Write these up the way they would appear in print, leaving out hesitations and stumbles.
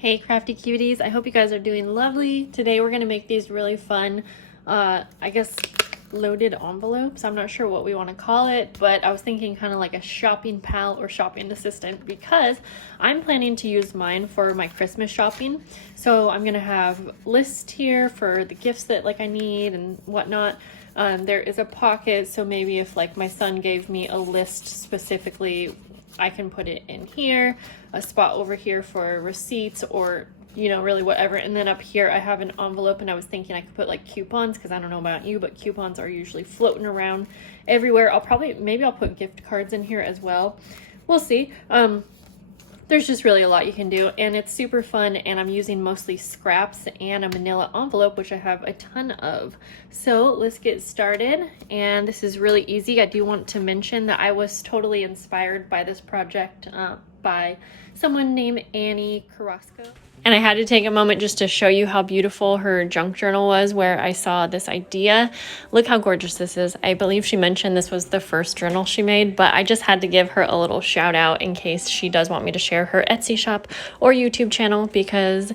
Hey crafty cuties, I hope you guys are doing lovely. Today we're going to make these really fun, I guess loaded envelopes. I'm not sure what we want to call it, but I was thinking kind of like a shopping pal or shopping assistant because I'm planning to use mine for my Christmas shopping. So I'm going to have lists here for the gifts that I need and whatnot. There is a pocket, so maybe if my son gave me a list specifically, I can put it in here, a spot over here for receipts or, really whatever. And then up here I have an envelope, and I was thinking I could put coupons, because I don't know about you, but coupons are usually floating around everywhere. Maybe I'll put gift cards in here as well. We'll see. There's just really a lot you can do, and it's super fun, and I'm using mostly scraps and a manila envelope, which I have a ton of. So let's get started, and this is really easy. I do want to mention that I was totally inspired by this project by someone named Annie Carrasco. And I had to take a moment just to show you how beautiful her junk journal was, where I saw this idea. Look how gorgeous this is. I believe she mentioned this was the first journal she made, but I just had to give her a little shout out in case she does want me to share her Etsy shop or YouTube channel, because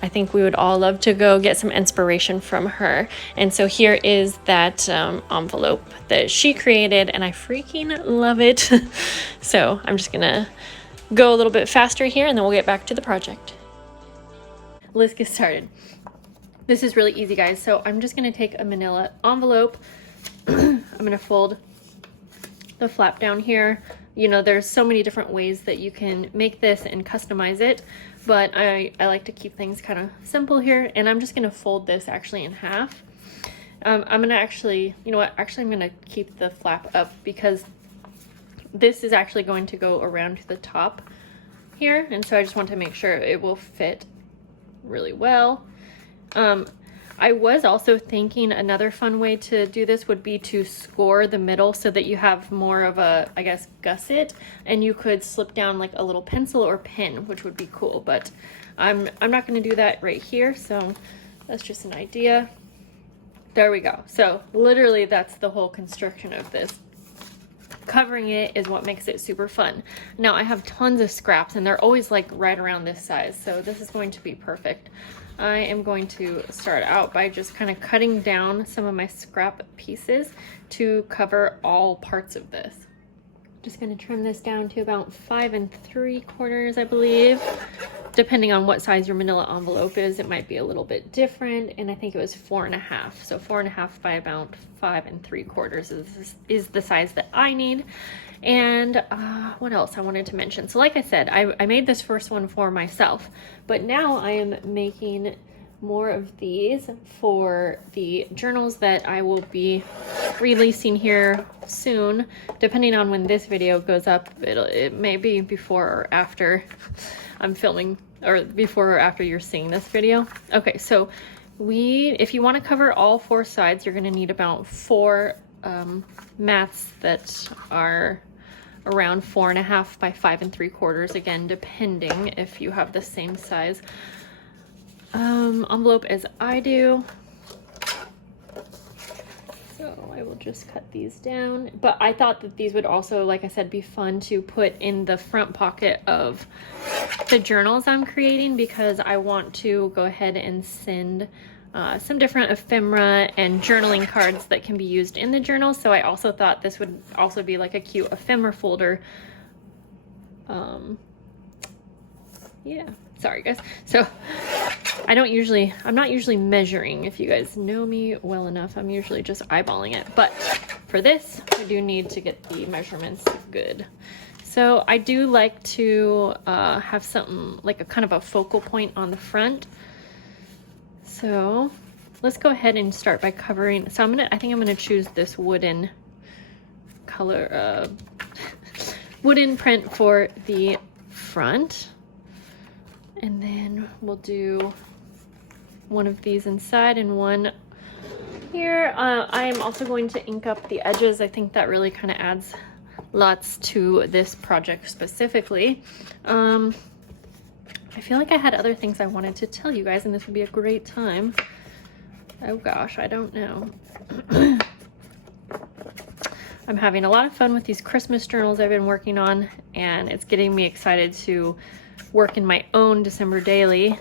I think we would all love to go get some inspiration from her. And so here is that envelope that she created, and I freaking love it. So I'm just gonna go a little bit faster here, and then we'll get back to the project. Let's get started. This is really easy, guys. So I'm just going to take a manila envelope. I'm going to fold the flap down here. There's so many different ways that you can make this and customize it, but I like to keep things kind of simple here. And I'm just going to fold this actually in half. I'm going to actually, I'm going to keep the flap up because this is actually going to go around to the top here. And so I just want to make sure it will fit really well. I was also thinking another fun way to do this would be to score the middle so that you have more of a, I guess, gusset, and you could slip down a little pencil or pen, which would be cool, but I'm not going to do that right here, so that's just an idea. There we go. So literally that's the whole construction of this. Covering it is what makes it super fun. Now I have tons of scraps, and they're always right around this size, so this is going to be perfect. I am going to start out by just kind of cutting down some of my scrap pieces to cover all parts of this. Just going to trim this down to about 5 3/4, I believe. Depending on what size your manila envelope is, it might be a little bit different, and I think it was 4 1/2. So 4 1/2 by about 5 3/4 is the size that I need. And what else I wanted to mention? So like I said, I made this first one for myself, but now I am making more of these for the journals that I will be releasing here soon. Depending on when this video goes up, it may be before or after I'm filming, or before or after you're seeing this video. Okay, so if you want to cover all 4 sides, you're going to need about 4 mats that are around 4 1/2 by 5 3/4, again depending if you have the same size envelope as I do. So I will just cut these down, but I thought that these would also, like I said, be fun to put in the front pocket of the journals I'm creating, because I want to go ahead and send some different ephemera and journaling cards that can be used in the journal. So I also thought this would also be a cute ephemera folder. Yeah, sorry guys. So I'm not usually measuring. If you guys know me well enough, I'm usually just eyeballing it, but for this I do need to get the measurements good. So I do like to have something like a kind of a focal point on the front. So let's go ahead and start by covering. So I think I'm gonna choose this wooden color, wooden print for the front, and then we'll do one of these inside and one here. I am also going to ink up the edges. I think that really kind of adds lots to this project specifically. I feel like I had other things I wanted to tell you guys, and this would be a great time. Oh gosh, I don't know. I'm having a lot of fun with these Christmas journals I've been working on, and it's getting me excited to work in my own December daily,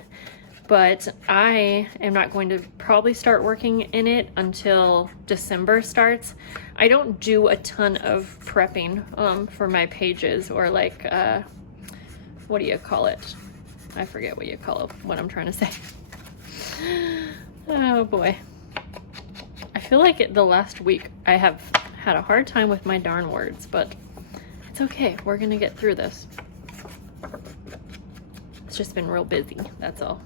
but I am not going to probably start working in it until December starts. I don't do a ton of prepping for my pages, or like, what do you call it? I forget what you call it, what I'm trying to say. Oh boy. I feel like the last week I have had a hard time with my darn words, but it's okay. We're gonna get through this. It's just been real busy, that's all.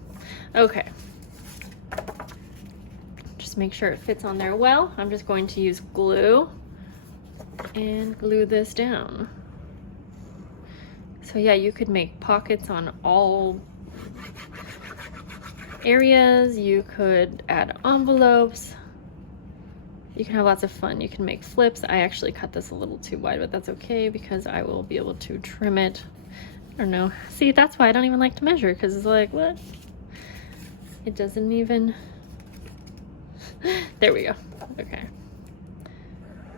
Okay. Just make sure it fits on there well. I'm just going to use glue and glue this down. So yeah, you could make pockets on all areas. You could add envelopes. You can have lots of fun. You can make flips. I actually cut this a little too wide, but that's okay because I will be able to trim it. I don't know. See, that's why I don't even like to measure, because it's like, what? It doesn't even... There we go. Okay.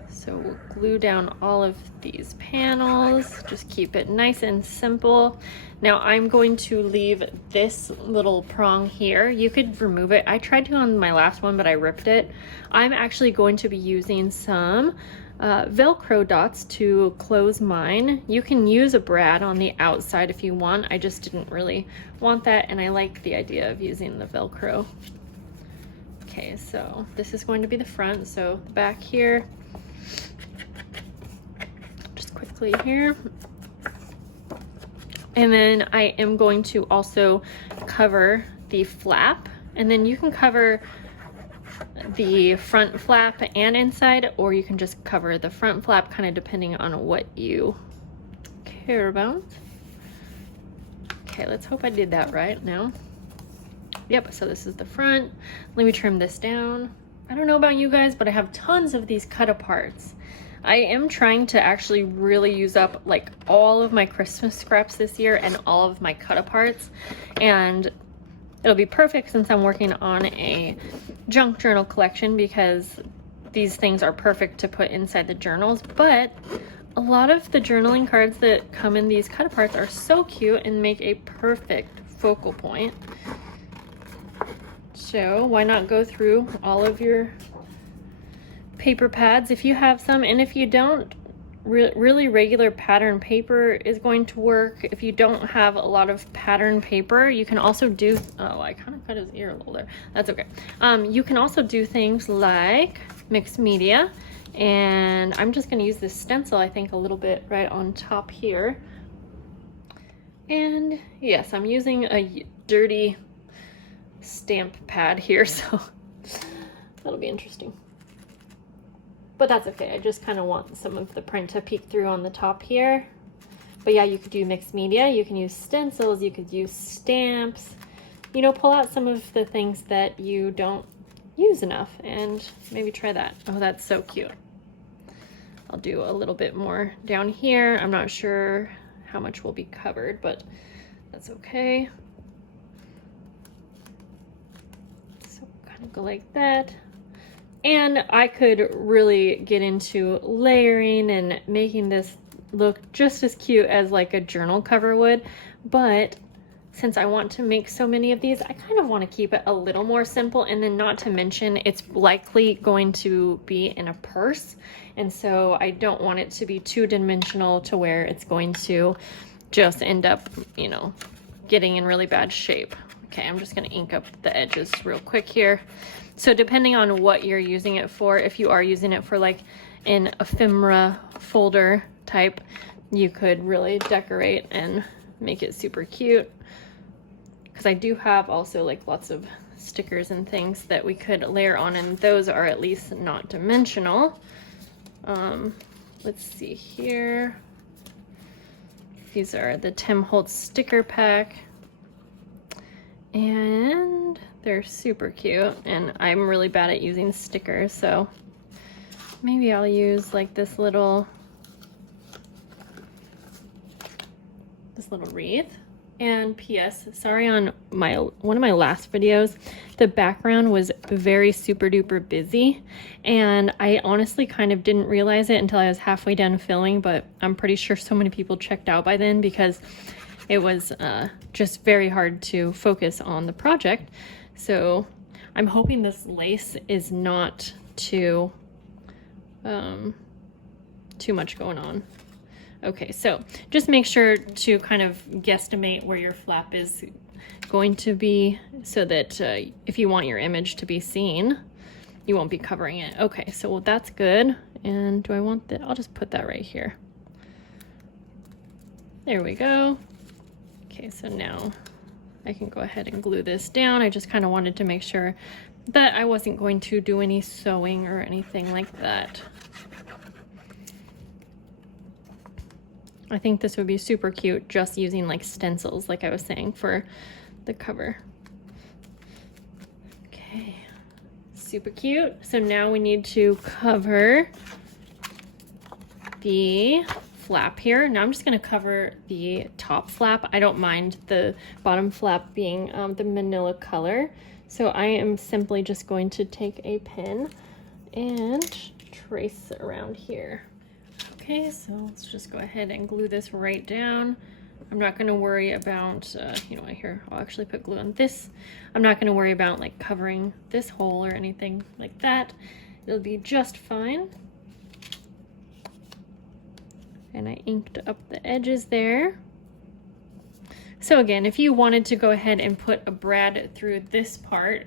So we'll glue down all of these panels. Just keep it nice and simple. Now I'm going to leave this little prong here. You could remove it. I tried to on my last one, but I ripped it. I'm actually going to be using some Velcro dots to close mine. You can use a brad on the outside if you want. I just didn't really want that, and I like the idea of using the Velcro. Okay, so this is going to be the front. So the back here, just quickly here. And then I am going to also cover the flap, and then you can cover the front flap and inside, or you can just cover the front flap, kind of depending on what you care about. Okay, let's hope I did that right now. Yep, so this is the front. Let me trim this down. I don't know about you guys, but I have tons of these cut aparts. I am trying to actually really use up like all of my Christmas scraps this year and all of my cut aparts, and it'll be perfect since I'm working on a junk journal collection, because these things are perfect to put inside the journals. But a lot of the journaling cards that come in these cut aparts are so cute and make a perfect focal point. So why not go through all of your paper pads if you have some, and if you don't, really regular pattern paper is going to work. If you don't have a lot of pattern paper, you can also do, oh, I kind of cut his ear a little there. That's okay. You can also do things like mixed media, and I'm just going to use this stencil, I think, a little bit right on top here. And yes, I'm using a dirty stamp pad here, so that'll be interesting. But that's okay. I just kind of want some of the print to peek through on the top here. But yeah, you could do mixed media. You can use stencils. You could use stamps. You know, pull out some of the things that you don't use enough and maybe try that. Oh, that's so cute. I'll do a little bit more down here. I'm not sure how much will be covered, but that's okay. So kind of go like that. And I could really get into layering and making this look just as cute as like a journal cover would. But since I want to make so many of these, I kind of want to keep it a little more simple. And then not to mention, it's likely going to be in a purse. And so I don't want it to be two-dimensional to where it's going to just end up, you know, getting in really bad shape. Okay, I'm just going to ink up the edges real quick here. So depending on what you're using it for, if you are using it for like an ephemera folder type, you could really decorate and make it super cute. Because I do have also like lots of stickers and things that we could layer on, and those are at least not dimensional. Let's see here. These are the Tim Holtz sticker pack. And they're super cute, and I'm really bad at using stickers, so maybe I'll use like this little wreath. And PS, sorry, on one of my last videos, the background was very super duper busy, and I honestly kind of didn't realize it until I was halfway done filming, but I'm pretty sure so many people checked out by then, because it was just very hard to focus on the project. So I'm hoping this lace is not too much going on. Okay, so just make sure to kind of guesstimate where your flap is going to be so that if you want your image to be seen, you won't be covering it. Okay, so that's good. And do I want that? I'll just put that right here. There we go. Okay, so now I can go ahead and glue this down. I just kind of wanted to make sure that I wasn't going to do any sewing or anything like that. I think this would be super cute just using like stencils, like I was saying, for the cover. Okay, super cute. So now we need to cover the flap here. Now I'm just going to cover the top flap. I don't mind the bottom flap being the manila color. So I am simply just going to take a pen and trace around here. Okay, so let's just go ahead and glue this right down. I'm not going to worry about, you know, here, I'll actually put glue on this. I'm not going to worry about like covering this hole or anything like that. It'll be just fine. And I inked up the edges there. So again, if you wanted to go ahead and put a brad through this part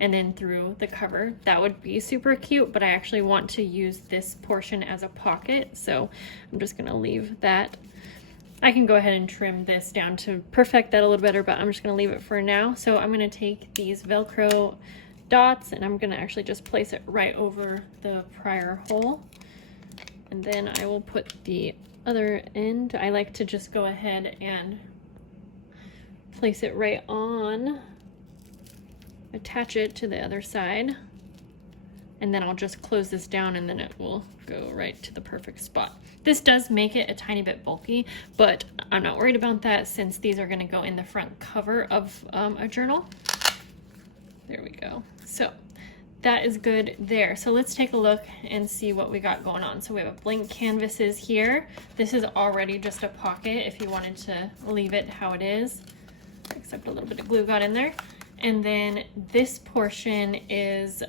and then through the cover, that would be super cute, but I actually want to use this portion as a pocket, so I'm just gonna leave that. I can go ahead and trim this down to perfect that a little better, but I'm just gonna leave it for now. So I'm gonna take these Velcro dots and I'm gonna actually just place it right over the prior hole. And then I will put the other end. I like to just go ahead and place it right on, attach it to the other side, and then I'll just close this down and then it will go right to the perfect spot. This does make it a tiny bit bulky, but I'm not worried about that since these are gonna go in the front cover of a journal. There we go. So that is good there. So let's take a look and see what we got going on. So we have a blank canvases here. This is already just a pocket if you wanted to leave it how it is, except a little bit of glue got in there. And then this portion is,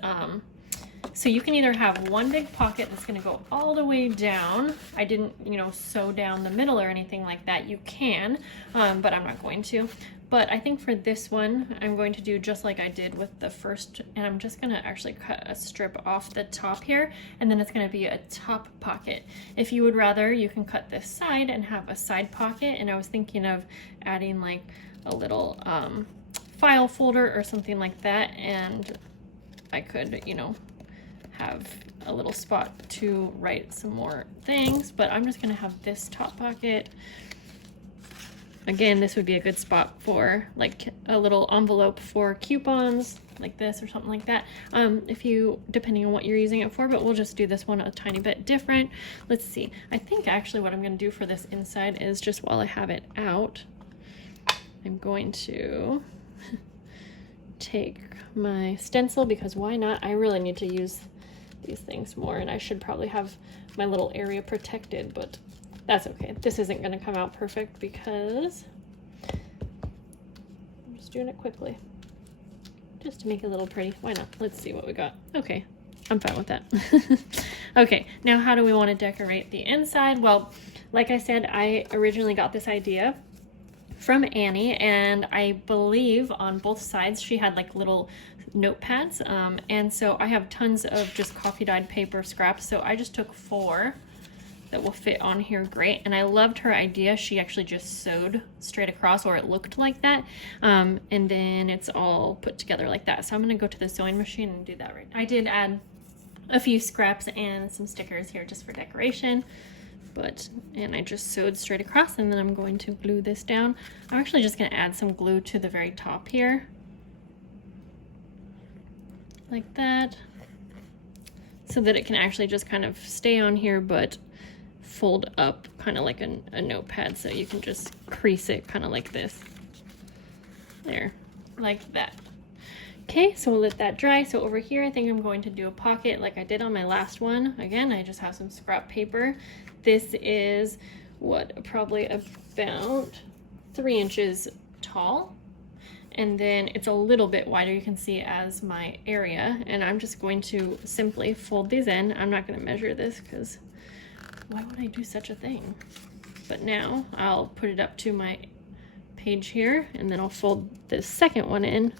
so you can either have one big pocket that's gonna go all the way down. I didn't, you know, sew down the middle or anything like that. You can, but I'm not going to. But I think for this one, I'm going to do just like I did with the first, and I'm just gonna actually cut a strip off the top here, and then it's gonna be a top pocket. If you would rather, you can cut this side and have a side pocket, and I was thinking of adding like a little file folder or something like that, and I could, you know, have a little spot to write some more things, but I'm just gonna have this top pocket. Again, this would be a good spot for like a little envelope for coupons like this or something like that, if you, depending on what you're using it for, but we'll just do this one a tiny bit different. Let's see, I think actually what I'm gonna do for this inside is just while I have it out, I'm going to take my stencil, because why not? I really need to use these things more, and I should probably have my little area protected, but that's okay. This isn't going to come out perfect because I'm just doing it quickly just to make it a little pretty. Why not? Let's see what we got. Okay, I'm fine with that. Okay, now how do we want to decorate the inside? Well, like I said, I originally got this idea from Annie, and I believe on both sides she had like little notepads, and so I have tons of just coffee dyed paper scraps, so I just took 4 that will fit on here great. And I loved her idea. She actually just sewed straight across, or it looked like that, and then it's all put together like that. So I'm gonna go to the sewing machine and do that right now. I did add a few scraps and some stickers here just for decoration, and I just sewed straight across, and then I'm going to glue this down. I'm actually just gonna add some glue to the very top here, like that, so that it can actually just kind of stay on here, but fold up kind of like a notepad, so you can just crease it kind of like this. There, like that. Okay, so we'll let that dry. So over here, I think I'm going to do a pocket like I did on my last one. Again, I just have some scrap paper. This is what, probably about 3 inches tall. And then it's a little bit wider, you can see, as my area. And I'm just going to simply fold these in. I'm not going to measure this because why would I do such a thing? But now I'll put it up to my page here, and then I'll fold this second one in.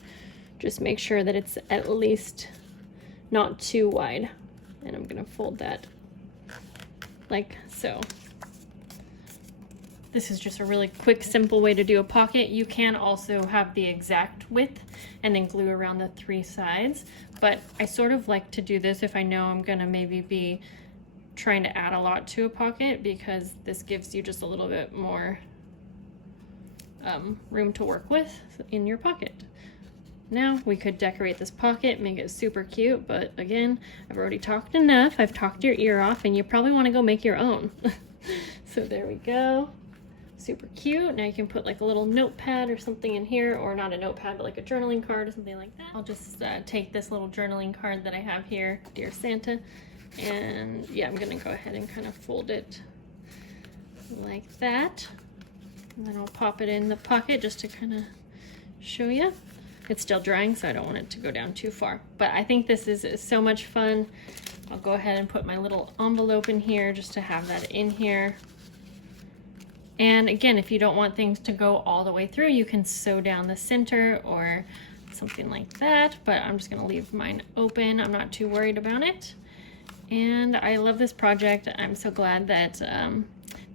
Just make sure that it's at least not too wide. And I'm going to fold that like so. This is just a really quick, simple way to do a pocket. You can also have the exact width and then glue around the 3 sides. But I sort of like to do this if I know I'm gonna maybe be trying to add a lot to a pocket, because this gives you just a little bit more room to work with in your pocket. Now we could decorate this pocket, make it super cute, but again, I've already talked enough. I've talked your ear off, and you probably wanna go make your own. So there we go. Super cute. Now you can put like a little notepad or something in here, or not a notepad, but like a journaling card or something like that. I'll just take this little journaling card that I have here, Dear Santa, and yeah, I'm gonna go ahead and kind of fold it like that. And then I'll pop it in the pocket just to kind of show you. It's still drying, so I don't want it to go down too far. But I think this is so much fun. I'll go ahead and put my little envelope in here just to have that in here. And again, if you don't want things to go all the way through, you can sew down the center or something like that, but I'm just gonna leave mine open. I'm not too worried about it. And I love this project. I'm so glad that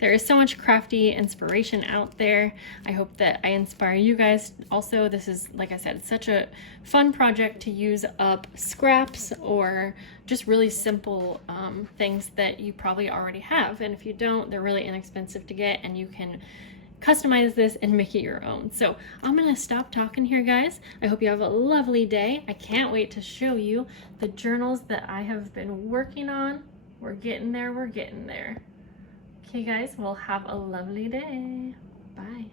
there is so much crafty inspiration out there. I hope that I inspire you guys also. This is, like I said, such a fun project to use up scraps or just really simple things that you probably already have. And if you don't, they're really inexpensive to get, and you can customize this and make it your own. So I'm gonna stop talking here, guys. I hope you have a lovely day. I can't wait to show you the journals that I have been working on. We're getting there, we're getting there. Okay guys, well, have a lovely day. Bye.